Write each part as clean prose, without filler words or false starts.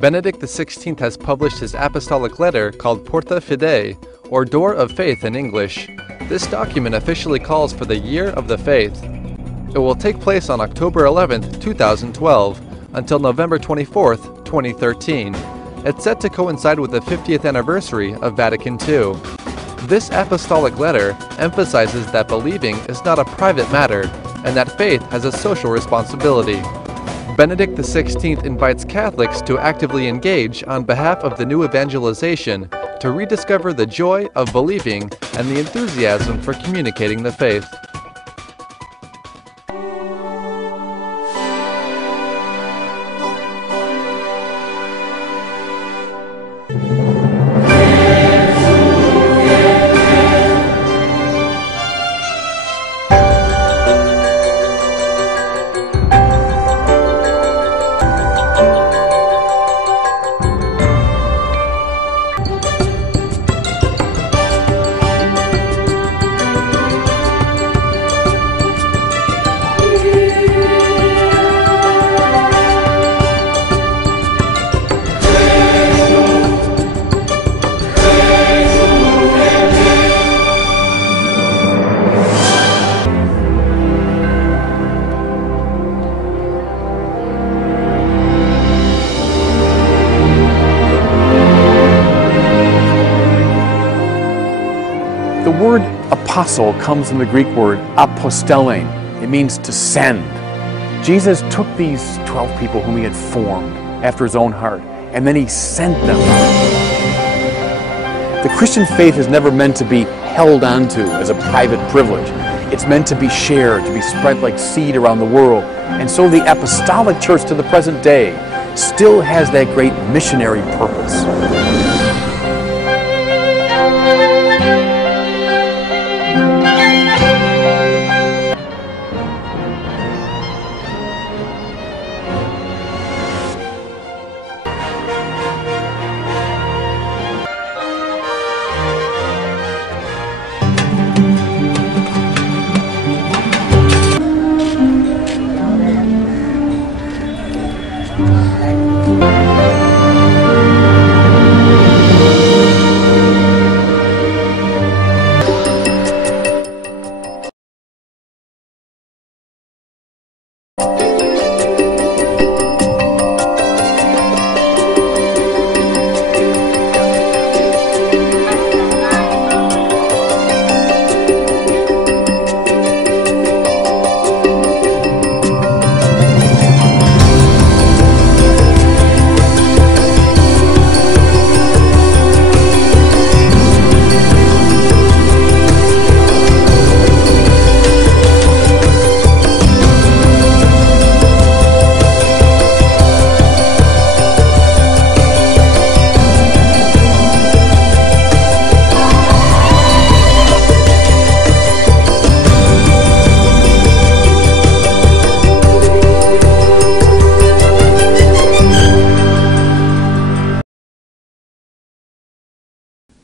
Benedict XVI has published his apostolic letter called Porta Fidei, or Door of Faith in English. This document officially calls for the Year of the Faith. It will take place on October 11, 2012, until November 24, 2013. It's set to coincide with the 50th anniversary of Vatican II. This apostolic letter emphasizes that believing is not a private matter, and that faith has a social responsibility. Benedict XVI invites Catholics to actively engage on behalf of the new evangelization to rediscover the joy of believing and the enthusiasm for communicating the faith. The word apostle comes from the Greek word apostellein. It means to send. Jesus took these 12 people whom he had formed after his own heart, and then he sent them. The Christian faith is never meant to be held onto as a private privilege. It's meant to be shared, to be spread like seed around the world. And so the apostolic church to the present day still has that great missionary purpose.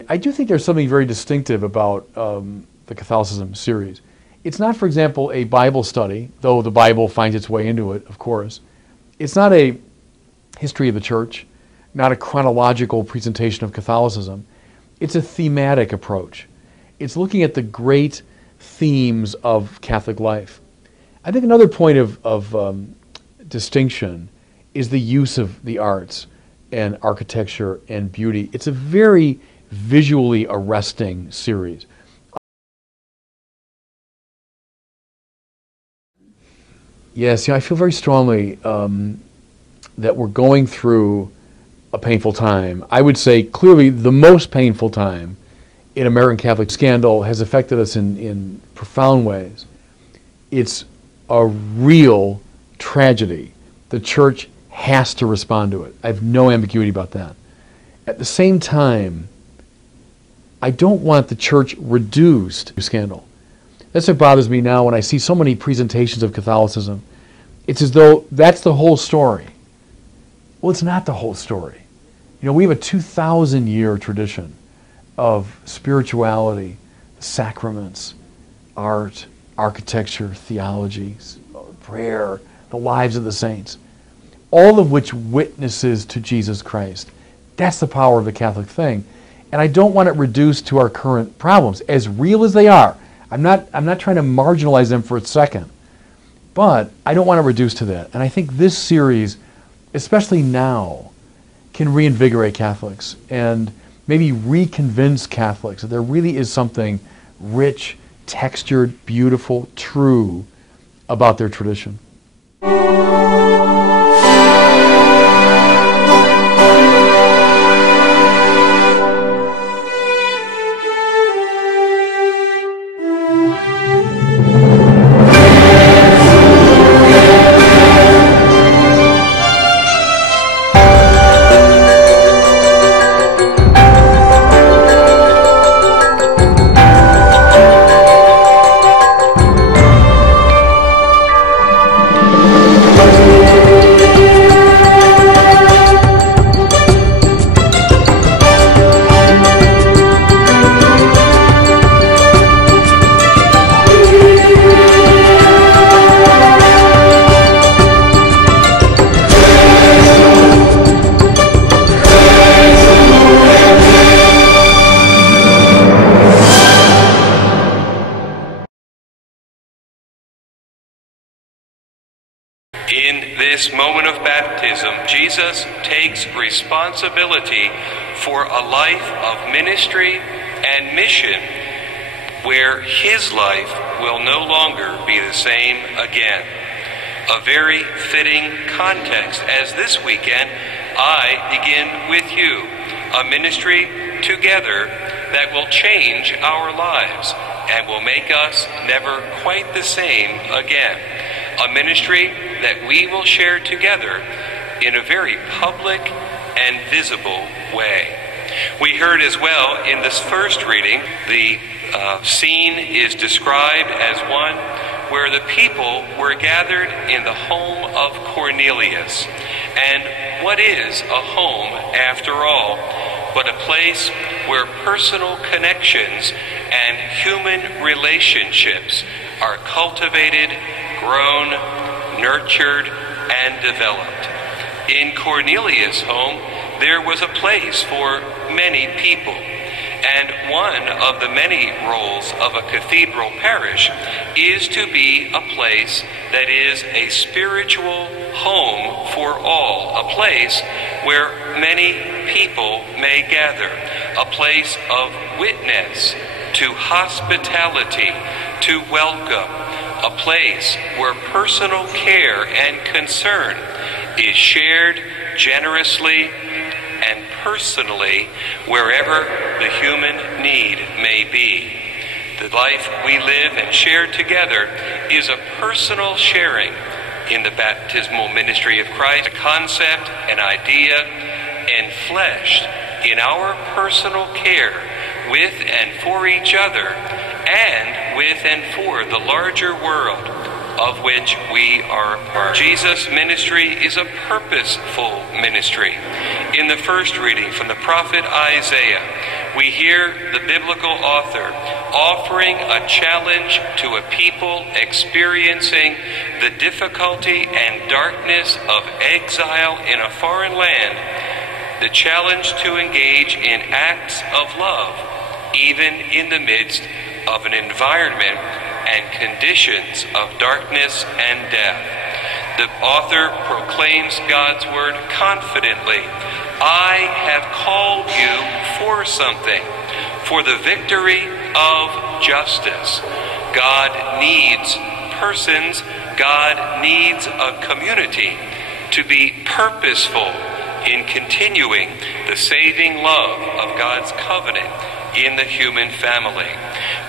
I do think there's something very distinctive about the Catholicism series. It's not, for example, a Bible study, though the Bible finds its way into it, of course. It's not a history of the church, not a chronological presentation of Catholicism. It's a thematic approach. It's looking at the great themes of Catholic life. I think another point of distinction is the use of the arts and architecture and beauty. It's a very visually arresting series. Yes, I feel very strongly that we're going through a painful time. I would say clearly the most painful time in American Catholic scandal has affected us in profound ways. It's a real tragedy. The church has to respond to it. I have no ambiguity about that. At the same time, I don't want the church reduced to scandal. That's what bothers me now when I see so many presentations of Catholicism. It's as though that's the whole story. Well, it's not the whole story. You know, we have a 2,000-year tradition of spirituality, sacraments, art, architecture, theology, prayer, the lives of the saints. all of which witnesses to Jesus Christ. That's the power of the Catholic thing. And I don't want it reduced to our current problems, as real as they are. I'm not trying to marginalize them for a second. But I don't want to reduce to that. And I think this series, especially now, can reinvigorate Catholics and maybe reconvince Catholics that there really is something rich, textured, beautiful, true about their tradition. In this moment of baptism, Jesus takes responsibility for a life of ministry and mission where his life will no longer be the same again. A very fitting context, as this weekend I begin with you a ministry together that will change our lives and will make us never quite the same again. A ministry that we will share together in a very public and visible way. We heard as well in this first reading, the scene is described as one where the people were gathered in the home of Cornelius. And what is a home, after all, but a place where personal connections and human relationships are cultivated, grown, nurtured, and developed. In Cornelius' home, there was a place for many people, and one of the many roles of a cathedral parish is to be a place that is a spiritual home for all, a place where many people may gather, a place of witness, to hospitality, to welcome, a place where personal care and concern is shared generously and personally wherever the human need may be. The life we live and share together is a personal sharing in the baptismal ministry of Christ, a concept, an idea, enfleshed in our personal care with and for each other, and with and for the larger world of which we are a part. Jesus' ministry is a purposeful ministry. In the first reading from the prophet Isaiah, we hear the biblical author offering a challenge to a people experiencing the difficulty and darkness of exile in a foreign land, the challenge to engage in acts of love, even in the midst of an environment and conditions of darkness and death. The author proclaims God's word confidently. I have called you for something, for the victory of justice. God needs persons, God needs a community to be purposeful in continuing the saving love of God's covenant in the human family.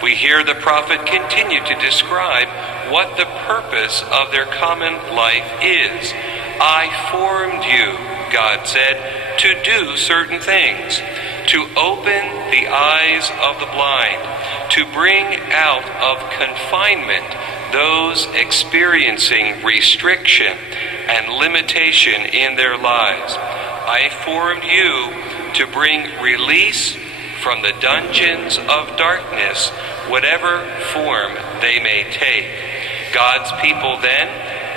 We hear the prophet continue to describe what the purpose of their common life is. I formed you, God said, to do certain things, to open the eyes of the blind, to bring out of confinement those experiencing restriction and limitation in their lives. I formed you to bring release from the dungeons of darkness, whatever form they may take. God's people then,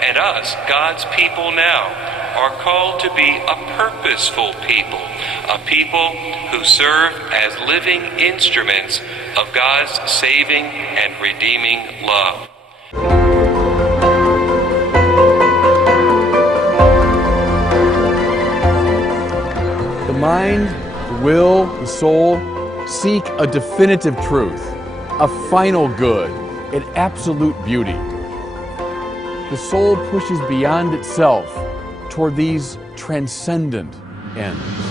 and us, God's people now, are called to be a purposeful people, a people who serve as living instruments of God's saving and redeeming love. The mind, the will, the soul seek a definitive truth, a final good, an absolute beauty. The soul pushes beyond itself toward these transcendent ends.